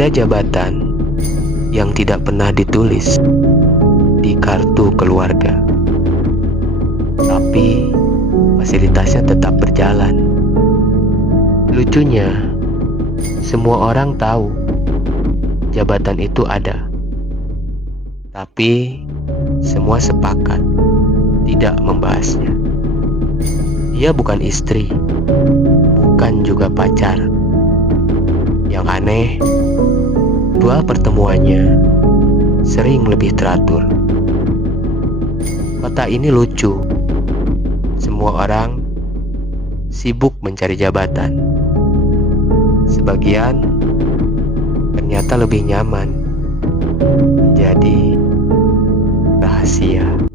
Ada jabatan yang tidak pernah ditulis di kartu keluarga, tapi fasilitasnya tetap berjalan. Lucunya, semua orang tahu jabatan itu ada, tapi semua sepakat tidak membahasnya. Dia bukan istri, bukan juga pacar. Yang aneh, ritual pertemuannya sering lebih teratur. Kota ini lucu. Semua orang sibuk mencari jabatan. Sebagian ternyata lebih nyaman jadi rahasia.